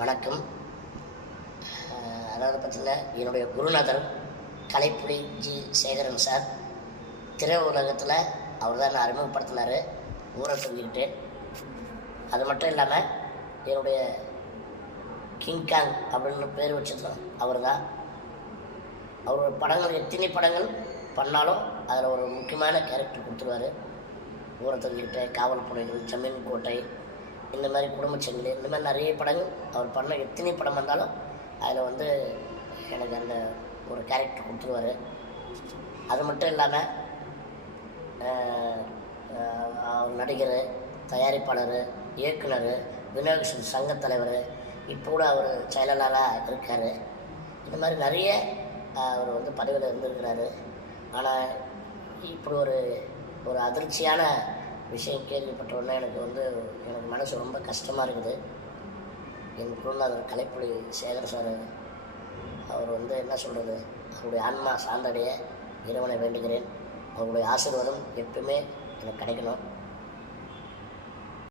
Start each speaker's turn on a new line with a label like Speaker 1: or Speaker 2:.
Speaker 1: வணக்கம். அதாவது பார்த்தீங்கன்னா என்னுடைய குருநாதர் கலைப்புலி ஜி. சேகரன் சார் திரை உலகத்தில் அவர் தான் நான் அறிமுகப்படுத்தினார். ஊரை தூங்கிக்கிட்டு அது மட்டும் இல்லாமல் என்னுடைய கிங்காங் அப்படின்னு பேர் வச்சிருந்தோம் அவர் தான் அவரோட படங்கள் எத்தனை படங்கள் பண்ணாலும் அதில் ஒரு முக்கியமான கேரக்டர் கொடுத்துருவாரு. ஊரை தூங்கிக்கிட்டு காவல் புனைகள் ஜமீன் கோட்டை இந்த மாதிரி குடும்பச்சங்கிலி இந்த மாதிரி நிறைய படங்கள் அவர் பண்ண எத்தனை படம் வந்தாலும் அதில் வந்து எனக்கு அந்த ஒரு கேரக்டர் கொடுத்துருவாரு. அது மட்டும் இல்லாமல் அவர் நடிகர் தயாரிப்பாளர் இயக்குனர் விநாயகன் சங்கத் தலைவர் இப்போ கூட அவர் செயலாளராக இருக்கார். இந்த மாதிரி நிறைய அவர் வந்து பதவியில் இருந்திருக்கிறாரு. ஆனால் இப்படி ஒரு ஒரு அதிர்ச்சியான விஷயம் கேள்விப்பட்ட உடனே எனக்கு வந்து எனக்கு மனசு ரொம்ப கஷ்டமாக இருக்குது. என் குருநாதர் கலைப்புலி சேகர் சார் அவர் வந்து என்ன சொல்கிறது அவருடைய ஆன்மா சார்ந்தடைய இறைவனை வேண்டுகிறேன். அவருடைய ஆசீர்வாதம் எப்பவுமே எனக்கு கிடைக்கணும்.